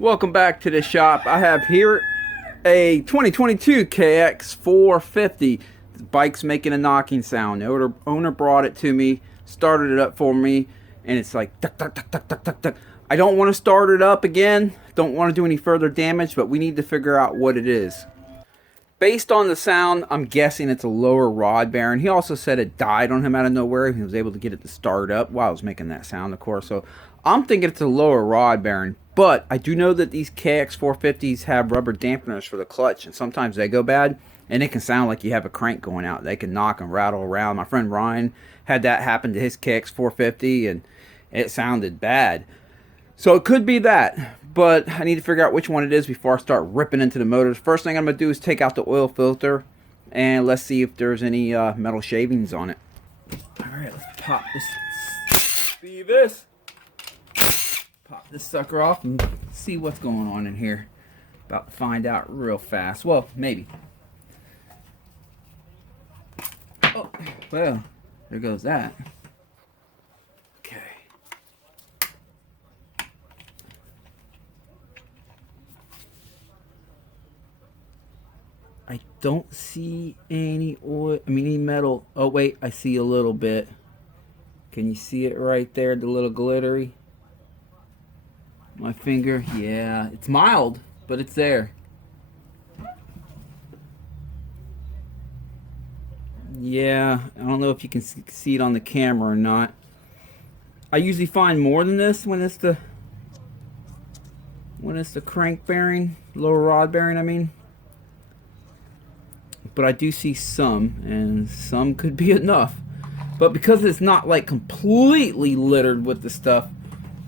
Welcome back to the shop. I have here a 2022 KX450. The bike's making a knocking sound. The owner brought it to me, started it up for me, and it's like tuck, tuck, tuck, tuck, tuck, tuck, tuck. I don't want to start it up again. Don't want to do any further damage, but we need to figure out what it is. Based on the sound, I'm guessing it's a lower rod bearing. He also said it died on him out of nowhere. He was able to get it to start up while I was making that sound, of course. So I'm thinking it's a lower rod bearing. But I do know that these KX450s have rubber dampeners for the clutch, and sometimes they go bad, and it can sound like you have a crank going out. They can knock and rattle around. My friend Ryan had that happen to his KX450, and it sounded bad. So it could be that, but I need to figure out which one it is before I start ripping into the motors. First thing I'm going to do is take out the oil filter, and let's see if there's any metal shavings on it. Alright, let's pop this. See this? Pop this sucker off and see what's going on in here. About to find out real fast. Well, maybe. Oh, well, there goes that. Okay. I don't see any oil, any metal. Oh wait, I see a little bit. Can you see it right there, the little glittery? My finger, yeah, it's mild, but it's there. Yeah, I don't know if you can see it on the camera or not. I usually find more than this when it's the crank bearing, lower rod bearing, I mean. But I do see some, and some could be enough. But because it's not like completely littered with the stuff,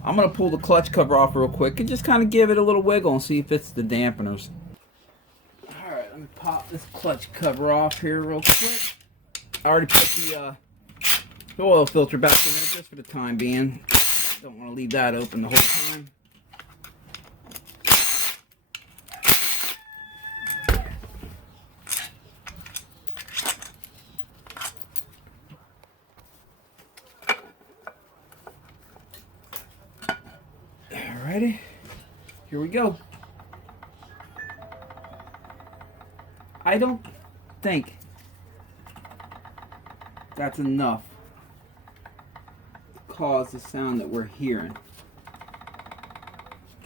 I'm going to pull the clutch cover off real quick and just kind of give it a little wiggle and see if it's the dampeners. Alright, let me pop this clutch cover off here real quick. I already put the oil filter back in there just for the time being. Don't want to leave that open the whole time. Alrighty, here we go. I don't think that's enough to cause the sound that we're hearing.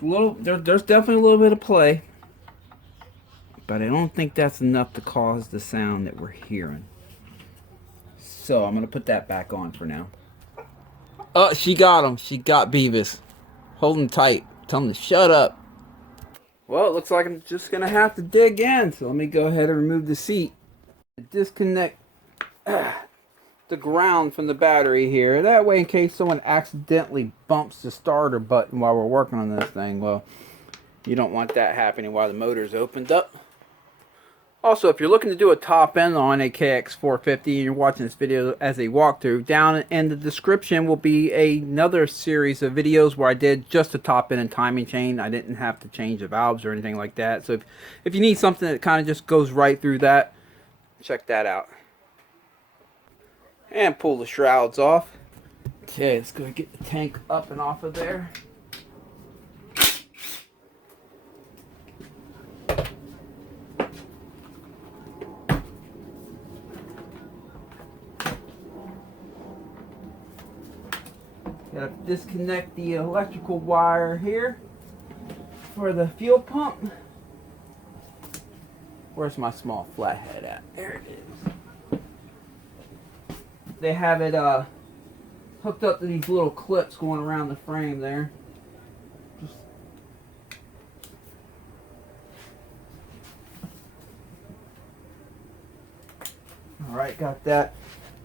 There's definitely a little bit of play, but I don't think that's enough to cause the sound that we're hearing. So I'm gonna put that back on for now. Oh, she got him. She got Beavis. Hold him tight. Tell him to shut up. Well, it looks like I'm just going to have to dig in. So let me go ahead and remove the seat. Disconnect the ground from the battery here. That way, in case someone accidentally bumps the starter button while we're working on this thing, well, you don't want that happening while the motor's opened up. Also, if you're looking to do a top end on a KX450 and you're watching this video as a walkthrough, down in the description will be another series of videos where I did just a top end and timing chain. I didn't have to change the valves or anything like that. So if you need something that kind of just goes right through that, check that out. And pull the shrouds off. Okay, let's go get the tank up and off of there. Gotta disconnect the electrical wire here for the fuel pump. Where's my small flathead at? There it is. They have it hooked up to these little clips going around the frame there. Alright, got that.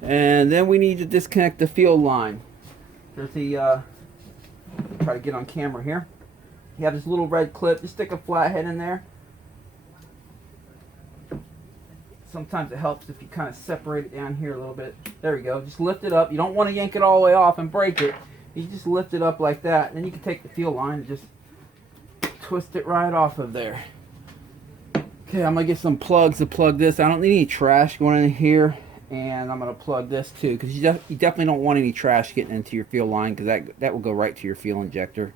And then we need to disconnect the fuel line. There's the, try to get on camera here. You have this little red clip. Just stick a flathead in there. Sometimes it helps if you kind of separate it down here a little bit. There we go. Just lift it up. You don't want to yank it all the way off and break it. You just lift it up like that. And then you can take the fuel line and just twist it right off of there. Okay, I'm going to get some plugs to plug this. I don't need any trash going in here. And I'm going to plug this too, because you definitely don't want any trash getting into your fuel line, because that will go right to your fuel injector.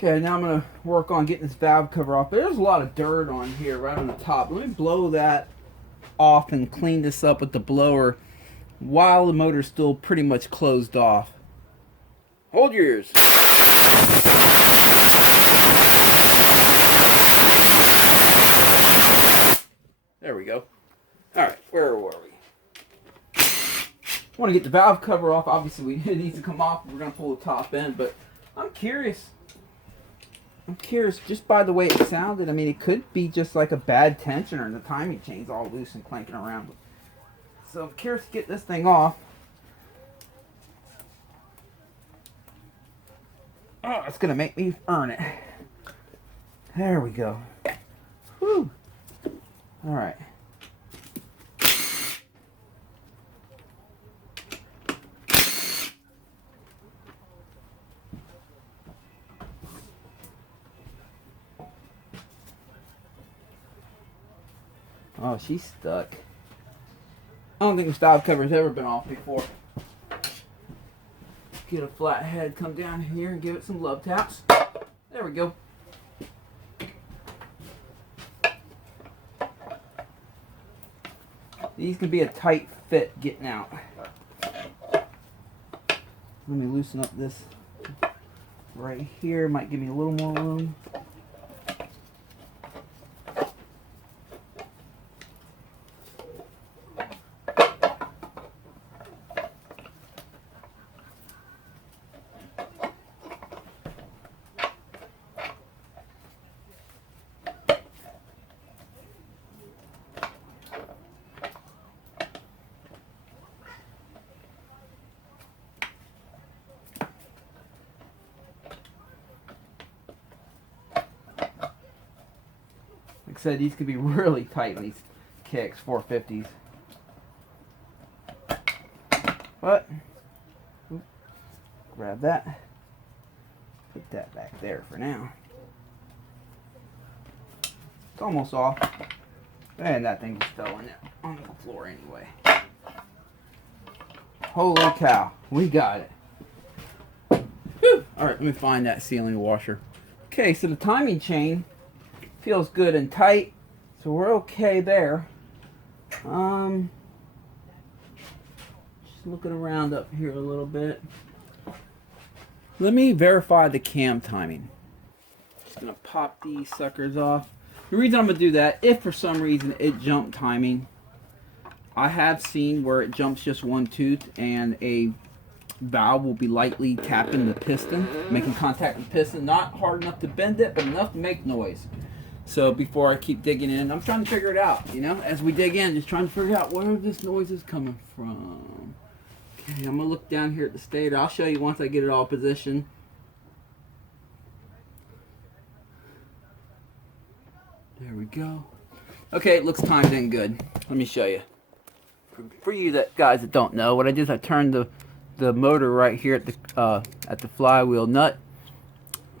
Okay, now I'm going to work on getting this valve cover off. There's a lot of dirt on here right on the top. Let me blow that off and clean this up with the blower while the motor's still pretty much closed off. Hold your ears. There we go. Alright, where were we? Want to get the valve cover off. Obviously, it needs to come off. We're going to pull the top end, but I'm curious just by the way it sounded. I mean, it could be just like a bad tensioner and the timing chain's all loose and clanking around. So I'm curious to get this thing off. Oh, it's going to make me earn it. There we go. Whew. All right. Oh, she's stuck. I don't think the valve cover's ever been off before. Get a flat head, come down here and give it some love taps. There we go. These can be a tight fit getting out. Let me loosen up this right here. Might give me a little more room. Like I said, these could be really tight on these KX450s. But, grab that. Put that back there for now. It's almost off. And that thing just fell in there on the floor anyway. Holy cow, we got it. Whew. Alright, let me find that sealing washer. Okay, so the timing chain feels good and tight, so we're okay there. Just looking around up here a little bit. Let me verify the cam timing. Just gonna pop these suckers off. The reason I'm gonna do that, if for some reason it jumped timing, I have seen where it jumps just one tooth and a valve will be lightly tapping the piston, making contact with the piston, not hard enough to bend it, but enough to make noise. So before I keep digging in, I'm trying to figure it out, you know, as we dig in, just trying to figure out where this noise is coming from. Okay, I'm gonna look down here at the stator. I'll show you once I get it all positioned. There we go. Okay, it looks timed in good. Let me show you. For you guys that don't know, what I did is I turned the motor right here at the flywheel nut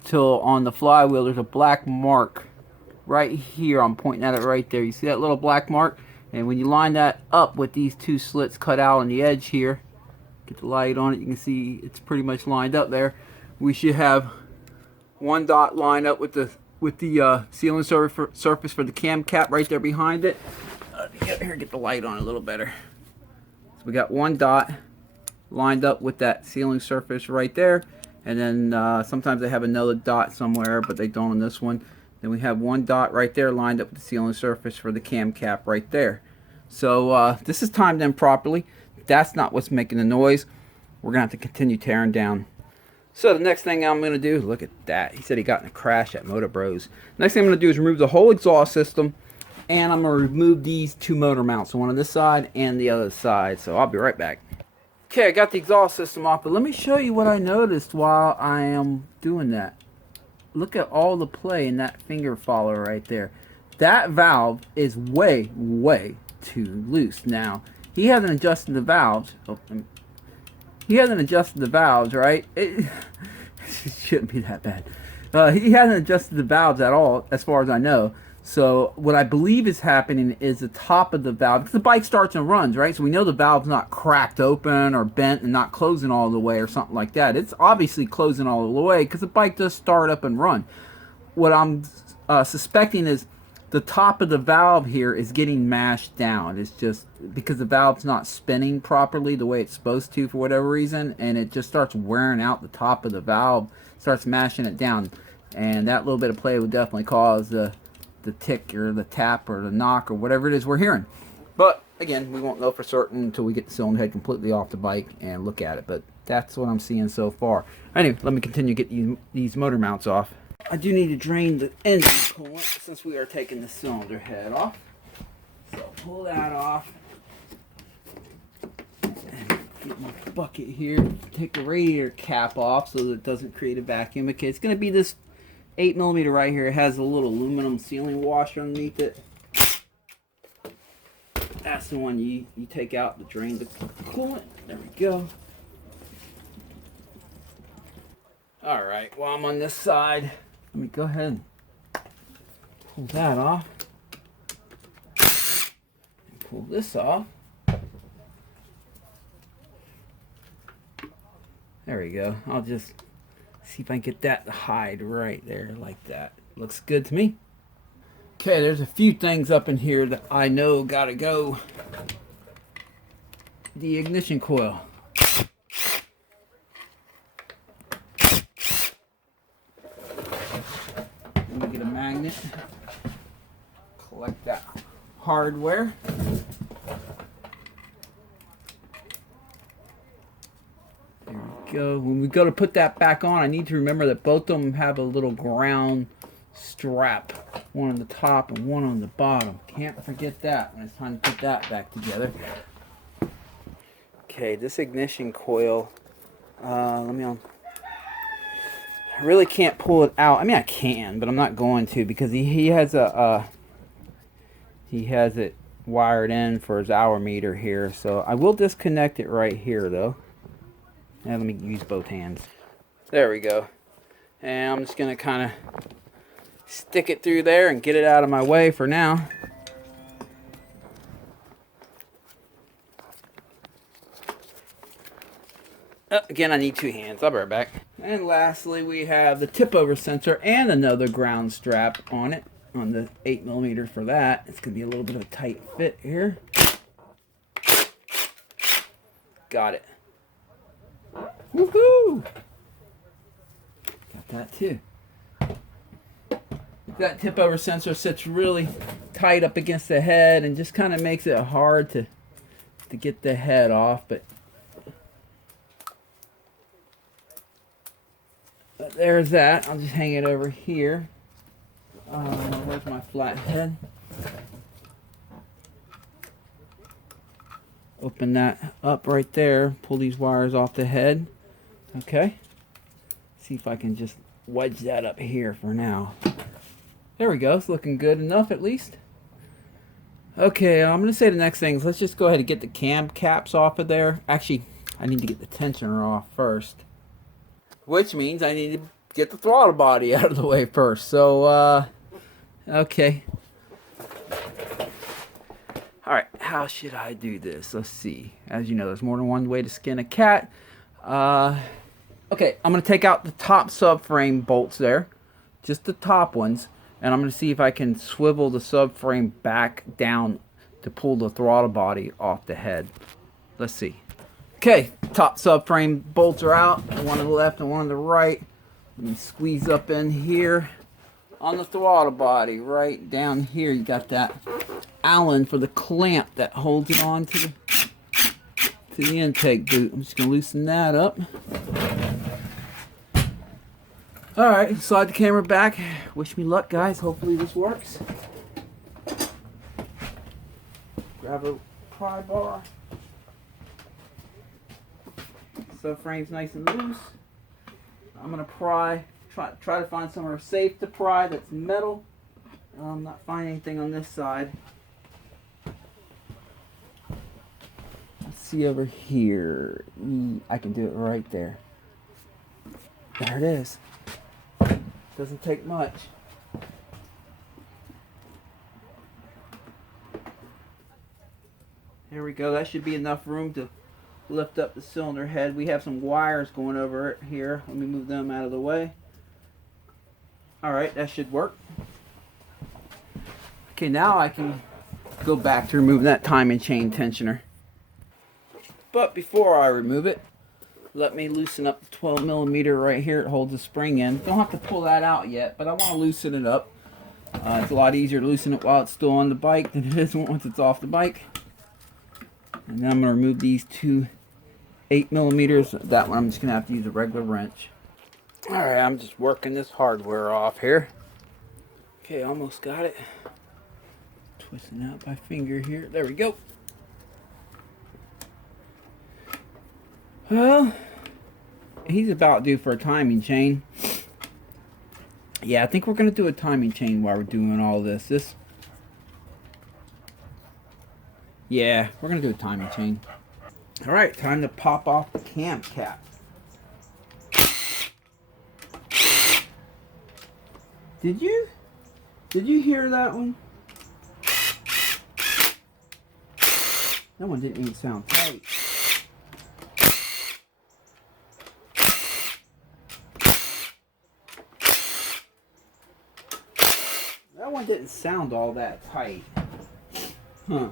till on the flywheel there's a black mark right here. I'm pointing at it right there. You see that little black mark? And when you line that up with these two slits cut out on the edge here, get the light on it, you can see it's pretty much lined up there. We should have one dot lined up with the sealing surface for the cam cap right there behind it. Get the light on a little better. So we got one dot lined up with that sealing surface right there, and then sometimes they have another dot somewhere, but they don't on this one. Then we have one dot right there lined up with the sealing surface for the cam cap right there. So this is timed in properly. That's not what's making the noise. We're gonna have to continue tearing down. So the next thing I'm gonna do, look at that. He said he got in a crash at Motor Bros. Next thing I'm gonna do is remove the whole exhaust system, and I'm gonna remove these two motor mounts, one on this side and the other side. So I'll be right back. Okay, I got the exhaust system off, but let me show you what I noticed while I am doing that. Look at all the play in that finger follower right there. That valve is way, way too loose. Now, he hasn't adjusted the valves. He hasn't adjusted the valves, right? It shouldn't be that bad. He hasn't adjusted the valves at all, as far as I know. So what I believe is happening is the top of the valve, because the bike starts and runs, right? So we know the valve's not cracked open or bent and not closing all the way or something like that. It's obviously closing all the way because the bike does start up and run. What I'm suspecting is the top of the valve here is getting mashed down. It's just because the valve's not spinning properly the way it's supposed to for whatever reason, and it just starts wearing out the top of the valve, starts mashing it down. And that little bit of play would definitely cause the tick or the tap or the knock or whatever it is we're hearing. But again, we won't know for certain until we get the cylinder head completely off the bike and look at it. But that's what I'm seeing so far. Anyway, let me continue to get these motor mounts off. I do need to drain the engine coolant since we are taking the cylinder head off. So pull that off. And get my bucket here. Take the radiator cap off so that it doesn't create a vacuum. Okay, it's going to be this 8mm right here. It has a little aluminum sealing washer underneath it. That's the one you take out to drain the coolant. There we go. Alright, while I'm on this side, let me go ahead and pull that off. And pull this off. There we go. I'll just see if I can get that to hide right there like that. Looks good to me. Okay, there's a few things up in here that I know gotta go. The ignition coil. Let me get a magnet. Collect that hardware. There we go. When we go to put that back on, I need to remember that both of them have a little ground strap. One on the top and one on the bottom. Can't forget that when it's time to put that back together. Okay, this ignition coil, I really can't pull it out. I mean, I can, but I'm not going to because he has it wired in for his hour meter here. So I will disconnect it right here though. Now let me use both hands. There we go. And I'm just gonna kind of stick it through there and get it out of my way for now. Again, I need two hands. I'll be right back. And lastly, we have the tip over sensor and another ground strap on it, on the 8mm for that. It's going to be a little bit of a tight fit here. Got it. Woohoo! Got that too. That tip over sensor sits really tight up against the head and just kind of makes it hard to get the head off, but there's that. I'll just hang it over here. Where's my flat head? Open that up right there. Pull these wires off the head. Okay. See if I can just wedge that up here for now. There we go. It's looking good enough at least. Okay, I'm going to say the next thing is let's just go ahead and get the cam caps off of there. Actually, I need to get the tensioner off first. Which means I need to get the throttle body out of the way first. So, okay. Alright, how should I do this? Let's see. As you know, there's more than one way to skin a cat. Okay, I'm going to take out the top subframe bolts there. Just the top ones. And I'm going to see if I can swivel the subframe back down to pull the throttle body off the head. Let's see. Okay, top subframe bolts are out. One on the left and one on the right. Let me squeeze up in here on the throttle body. Right down here, you got that Allen for the clamp that holds it on to the intake boot. I'm just going to loosen that up. Alright, slide the camera back. Wish me luck, guys. Hopefully this works. Grab a pry bar. Subframe's nice and loose. I'm going to pry. Try to find somewhere safe to pry that's metal. I'm not finding anything on this side. Let's see over here. I can do it right there. There it is. Doesn't take much. There we go. That should be enough room to lift up the cylinder head. We have some wires going over it here. Let me move them out of the way. Alright, that should work. Okay, now I can go back to removing that timing chain tensioner. But before I remove it, let me loosen up the 12 millimeter right here. It holds the spring in. Don't have to pull that out yet, but I want to loosen it up. It's a lot easier to loosen it while it's still on the bike than it is once it's off the bike. And then I'm going to remove these two 8 millimeters. That one I'm just going to have to use a regular wrench. Alright, I'm just working this hardware off here. Okay, almost got it. Twisting out my finger here. There we go. Well, he's about due for a timing chain. Yeah, I think we're going to do a timing chain while we're doing all this. Yeah, we're going to do a timing chain. Alright, time to pop off the cam cap. Did you hear that one? That one didn't even sound tight. That one didn't sound all that tight. Huh.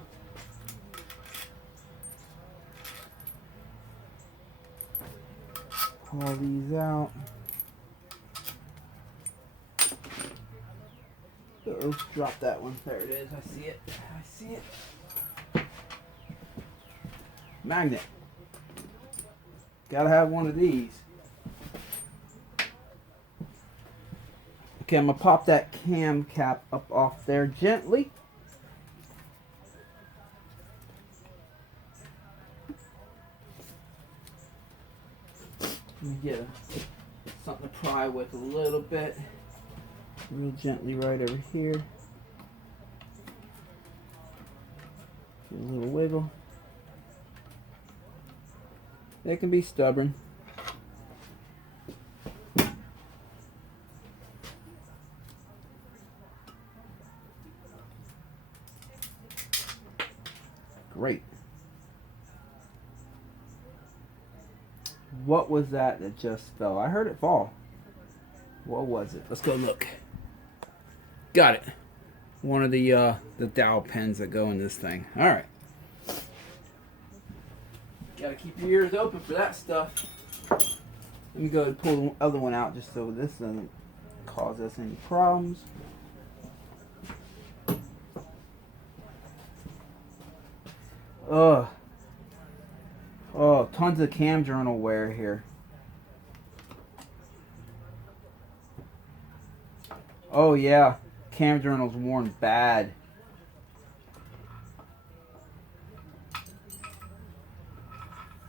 Pull these out. Uh-oh, drop that one. There it is. I see it. I see it. Magnet. Gotta have one of these. Okay, I'm gonna pop that cam cap up off there gently. Let me get something to pry with a little bit. Real gently right over here. Give a little wiggle. They can be stubborn. Great. What was that just fell? I heard it fall. What was it? Let's go look. Got it. One of the dowel pins that go in this thing. All right. Gotta keep your ears open for that stuff. Let me go and pull the other one out just so this doesn't cause us any problems. Ugh. Oh, tons of cam journal wear here. Oh yeah, cam journal's worn bad.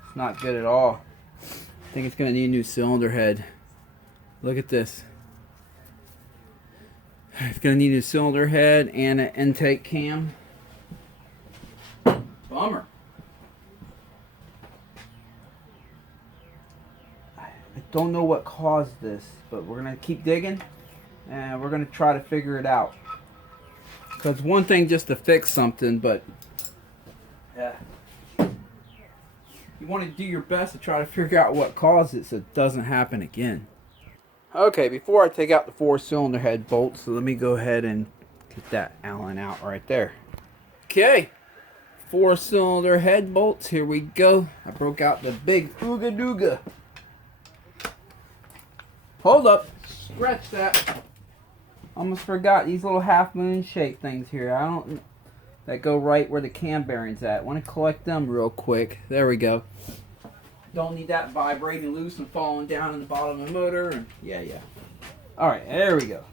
It's not good at all. I think it's gonna need a new cylinder head. Look at this. It's gonna need a cylinder head and an intake cam. Bummer. I don't know what caused this, but we're gonna keep digging and we're gonna try to figure it out. Because one thing just to fix something, but yeah, you want to do your best to try to figure out what caused it so it doesn't happen again. Okay, before I take out the 4-cylinder head bolts, so let me go ahead and get that Allen out right there. Okay, 4-cylinder head bolts, here we go. I broke out the big Ooga Dooga. Hold up, stretch that. Almost forgot these little half moon shaped things here. That go right where the cam bearing's at. Want to collect them real quick. There we go. Don't need that vibrating loose and falling down in the bottom of the motor. And yeah. All right, there we go.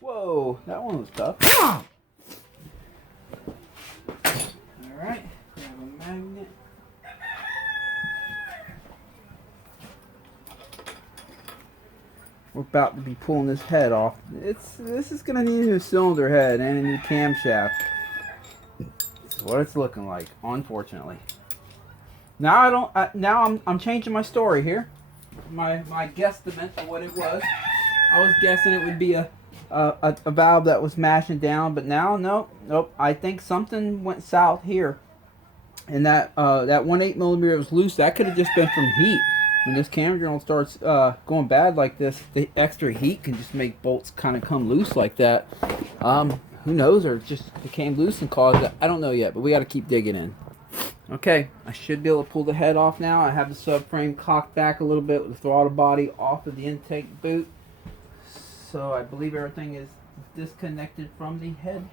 Whoa, that one was tough. Alright, grab a magnet. We're about to be pulling this head off. This is gonna need a new cylinder head and a new camshaft. That's what it's looking like, unfortunately. Now I don't. Now I'm changing my story here. My guesstimate of what it was. I was guessing it would be a valve that was mashing down, but now nope. I think something went south here, and that 1/8 millimeter was loose. That could have just been from heat. When this camera journal starts going bad like this, the extra heat can just make bolts kind of come loose like that. Who knows, or it just became loose and caused it. I don't know yet, but we got to keep digging in. Okay, I should be able to pull the head off now. I have the subframe cocked back a little bit with the throttle body off of the intake boot. So I believe everything is disconnected from the head.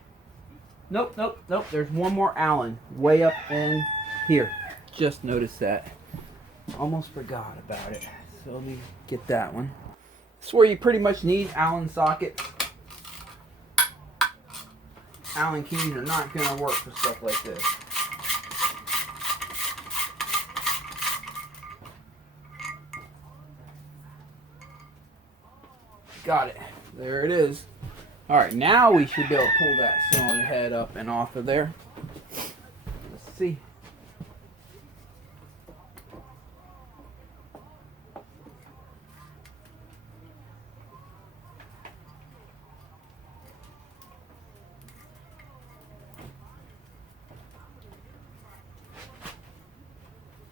Nope. There's one more Allen way up in here. Just noticed that. Almost forgot about it. So let me get that one. It's where you pretty much need Allen sockets. Allen keys are not going to work for stuff like this. Got it. There it is. Alright, now we should be able to pull that cylinder head up and off of there. Let's see.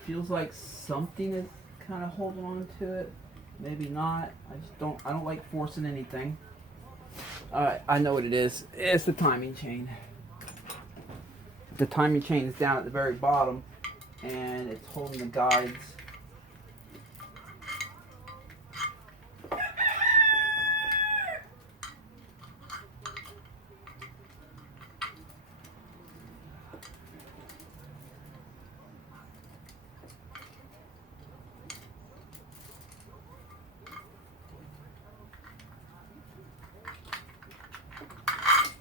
Feels like something is kind of holding on to it. Maybe not. I don't like forcing anything. Alright, I know what it is. It's the timing chain. The timing chain is down at the very bottom, and it's holding the guides.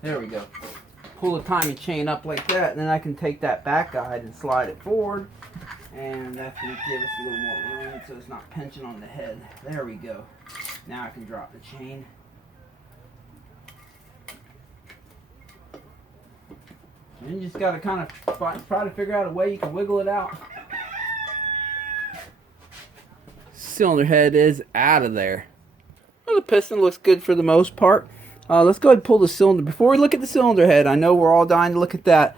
There we go. Pull the timing chain up like that, and then I can take that back guide and slide it forward, and that's going to give us a little more room so it's not pinching on the head. There we go. Now I can drop the chain. And you just got to kind of try to figure out a way you can wiggle it out. Cylinder head is out of there. Well, the piston looks good for the most part. Let's go ahead and pull the cylinder. Before we look at the cylinder head, I know we're all dying to look at that.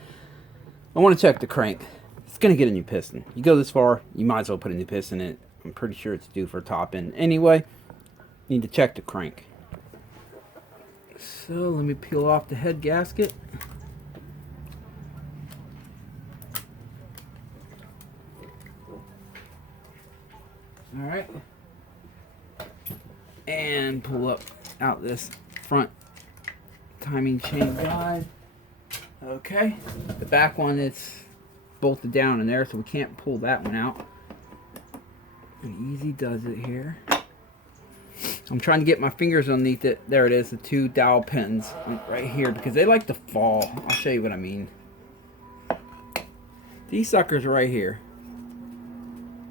I want to check the crank. It's going to get a new piston. You go this far, you might as well put a new piston in it. I'm pretty sure it's due for a top end. Anyway, need to check the crank. So let me peel off the head gasket. Alright. And pull out this front timing chain guide. Okay, the back one is bolted down in there, so we can't pull that one out. And easy does it here. I'm trying to get my fingers underneath it. There it is, the two dowel pins right here, because they like to fall. I'll show you what I mean. These suckers right here,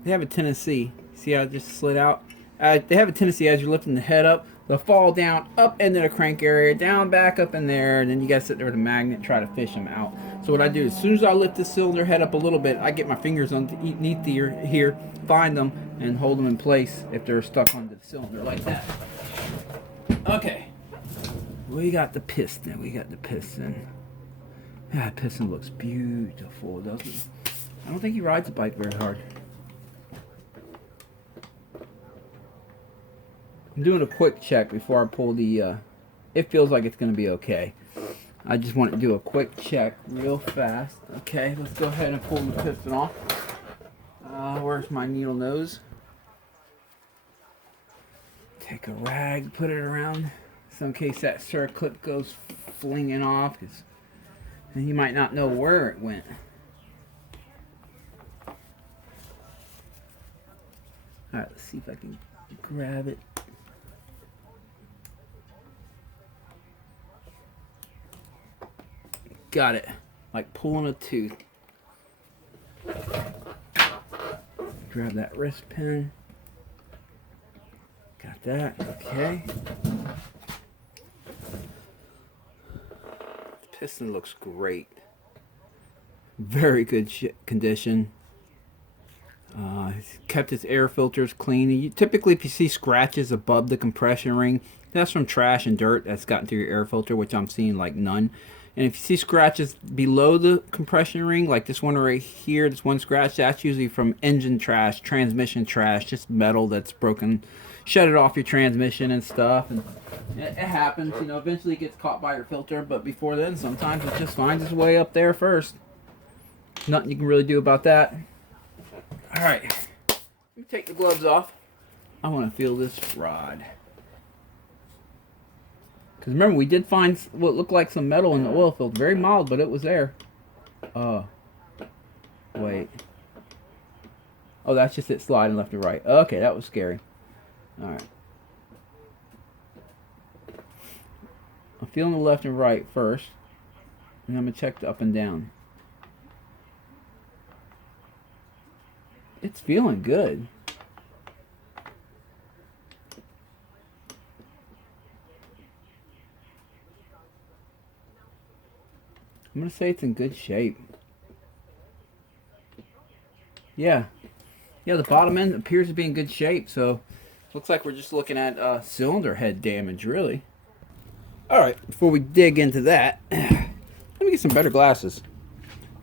they have a tendency, see how it just slid out? They have a tendency, as you're lifting the head up, they'll fall down, up into the crank area, down, back up in there, and then you gotta sit there with a magnet and try to fish them out. So what I do, as soon as I lift the cylinder head up a little bit, I get my fingers underneath here, find them, and hold them in place if they're stuck onto the cylinder like that. Okay, we got the piston. That piston looks beautiful, doesn't it? I don't think he rides the bike very hard. I'm doing a quick check before I pull the, it feels like it's going to be okay. I just want to do a quick check real fast. Okay, let's go ahead and pull the piston off. Where's my needle nose? Take a rag, put it around, so in case that circlip goes flinging off, because you might not know where it went. Alright, let's see if I can grab it. Got it. Like pulling a tooth. Grab that wrist pin. Got that. Okay. The piston looks great. Very good condition. He's kept his air filters clean. Typically, if you see scratches above the compression ring, that's from trash and dirt that's gotten through your air filter, which I'm seeing like none. And if you see scratches below the compression ring, like this one right here, this one scratch, that's usually from engine trash, transmission trash, just metal that's broken. Shut it off your transmission and stuff. And it happens, you know, eventually it gets caught by your filter, but before then, sometimes it just finds its way up there first. Nothing you can really do about that. All right, let me take the gloves off. I want to feel this rod. Because remember, we did find what looked like some metal in the oil filter. Very mild, but it was there. Wait. Oh, that's just it sliding left and right. Okay, that was scary. All right. I'm feeling the left and right first. And I'm going to check the up and down. It's feeling good. I'm going to say it's in good shape. Yeah, the bottom end appears to be in good shape, so looks like we're just looking at cylinder head damage, really. Alright, before we dig into that, let me get some better glasses.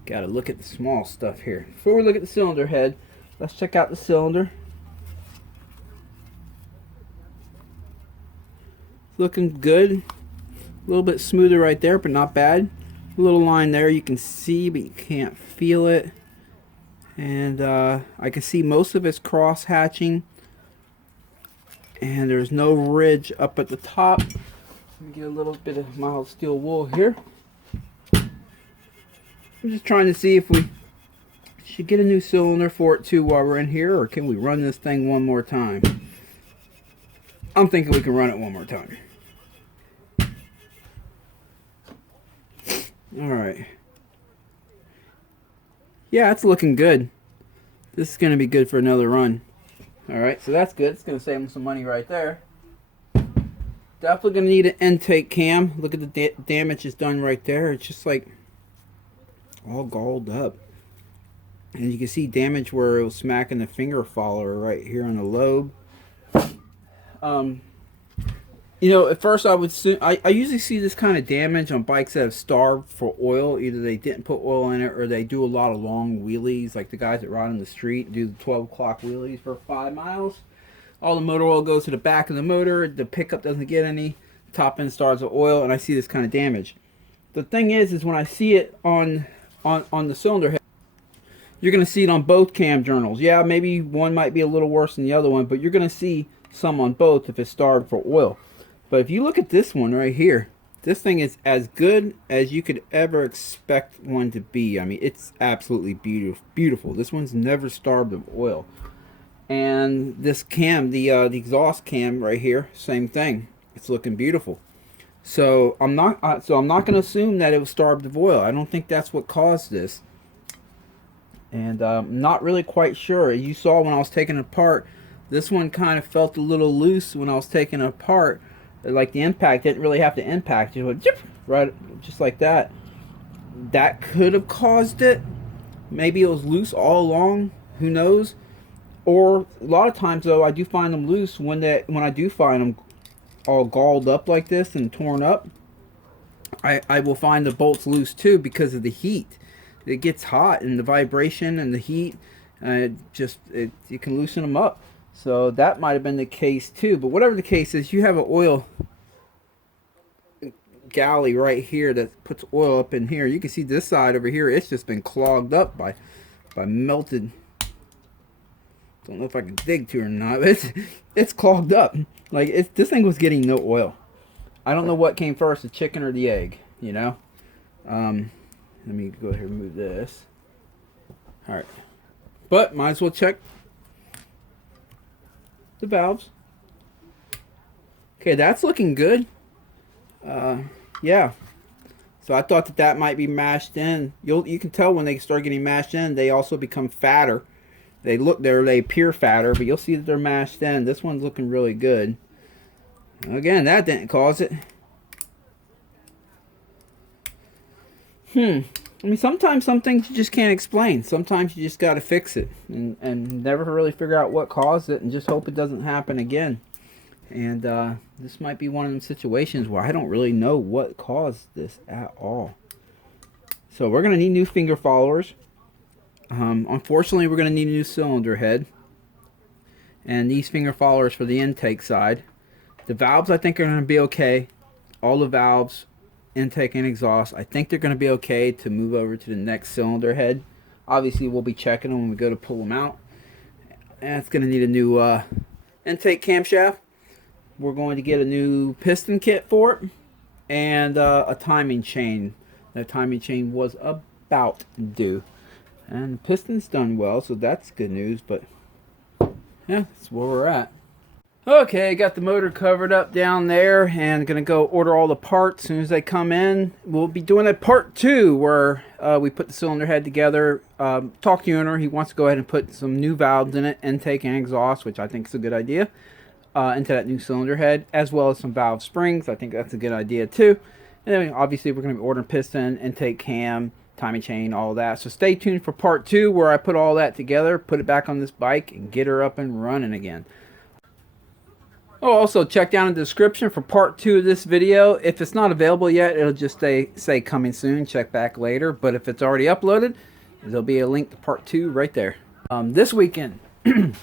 Gotta look at the small stuff here. Before we look at the cylinder head, let's check out the cylinder. It's looking good. A little bit smoother right there, but not bad. A little line there you can see, but you can't feel it. And I can see most of it's cross hatching. And there's no ridge up at the top. Let me get a little bit of mild steel wool here. I'm just trying to see if we should get a new cylinder for it too while we're in here, or can we run this thing one more time? I'm thinking we can run it one more time. Alright. Yeah, it's looking good. This is going to be good for another run. Alright, so that's good. It's going to save them some money right there. Definitely going to need an intake cam. Look at the damage is done right there. It's just like all galled up. And you can see damage where it was smacking the finger follower right here on the lobe. You know, at first I would I usually see this kind of damage on bikes that have starved for oil. Either they didn't put oil in it, or they do a lot of long wheelies, like the guys that ride on the street do the 12 o'clock wheelies for 5 miles. All the motor oil goes to the back of the motor. The pickup doesn't get any. Top end starts with oil, and I see this kind of damage. The thing is when I see it on the cylinder head, you're going to see it on both cam journals. Yeah, maybe one might be a little worse than the other one, but you're going to see some on both if it's starved for oil. But if you look at this one right here, this thing is as good as you could ever expect one to be. I mean, it's absolutely beautiful. This one's never starved of oil. And this cam, the exhaust cam right here, same thing. It's looking beautiful. So I'm not going to assume that it was starved of oil. I don't think that's what caused this. And I'm not really quite sure. You saw when I was taking it apart, this one kind of felt a little loose when I was taking it apart. Like the impact didn't really have to impact. It went right, just like that. That could have caused it. Maybe it was loose all along. Who knows? Or a lot of times though, I do find them loose when I do find them all galled up like this and torn up. I will find the bolts loose too because of the heat. It gets hot and the vibration and the heat. You can loosen them up. So that might have been the case too. But whatever the case is, you have an oil galley right here that puts oil up in here. You can see this side over here. It's just been clogged up by melted. Don't know if I can dig to it or not. But it's clogged up. Like this thing was getting no oil. I don't know what came first, the chicken or the egg. You know. Let me go ahead and move this. All right. But might as well check the valves. Okay, that's looking good. Yeah. So I thought that might be mashed in. You can tell when they start getting mashed in, they also become fatter. They appear fatter, but you'll see that they're mashed in. This one's looking really good. Again, that didn't cause it. I mean, sometimes some things you just can't explain. Sometimes you just got to fix it and never really figure out what caused it and just hope it doesn't happen again. And this might be one of them situations where I don't really know what caused this at all. So we're going to need new finger followers. Unfortunately, we're going to need a new cylinder head. And these finger followers for the intake side. The valves I think are going to be okay. All the valves, intake and exhaust, I think they're going to be okay to move over to the next cylinder head. Obviously we'll be checking them when we go to pull them out. And it's going to need a new intake camshaft. We're going to get a new piston kit for it. And a timing chain. That timing chain was about due. And the piston's done well, so that's good news. But yeah, that's where we're at. Okay, got the motor covered up down there and gonna go order all the parts as soon as they come in. We'll be doing a part 2 where we put the cylinder head together. Talk to the owner, he wants to go ahead and put some new valves in it, intake and exhaust, which I think is a good idea, into that new cylinder head, as well as some valve springs. I think that's a good idea too. And then obviously we're gonna be ordering piston, intake cam, timing chain, all that. So stay tuned for part 2 where I put all that together, put it back on this bike, and get her up and running again. Oh, also check down in the description for part 2 of this video. If it's not available yet, it'll just say coming soon. Check back later. But if it's already uploaded, there'll be a link to part 2 right there. This weekend, I'm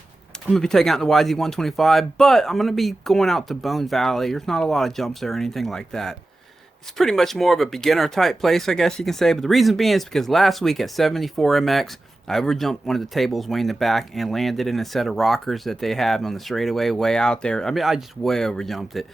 going to be taking out the YZ125, but I'm going to be going out to Bone Valley. There's not a lot of jumps there or anything like that. It's pretty much more of a beginner type place, I guess you can say. But the reason being is because last week at 74MX, I overjumped one of the tables way in the back and landed in a set of rockers that they have on the straightaway way out there. I mean, I just way overjumped it.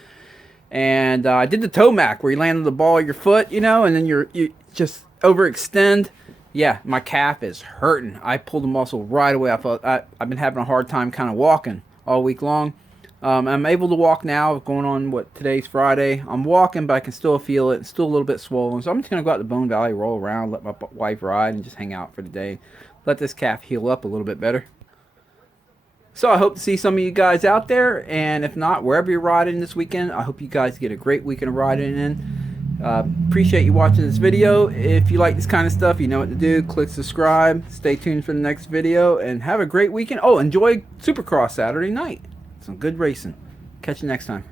And I did the toe mac where you land on the ball of your foot, you know, and then you just overextend. Yeah, my calf is hurting. I pulled the muscle right away. I've been having a hard time kind of walking all week long. I'm able to walk now, going on, today's Friday. I'm walking, but I can still feel it. It's still a little bit swollen. So I'm just going to go out to Bone Valley, roll around, let my wife ride, and just hang out for the day. Let this calf heal up a little bit better. So I hope to see some of you guys out there. And if not, wherever you're riding this weekend, I hope you guys get a great weekend of riding in. Appreciate you watching this video. If you like this kind of stuff, you know what to do. Click subscribe. Stay tuned for the next video. And have a great weekend. Oh, enjoy Supercross Saturday night. Some good racing. Catch you next time.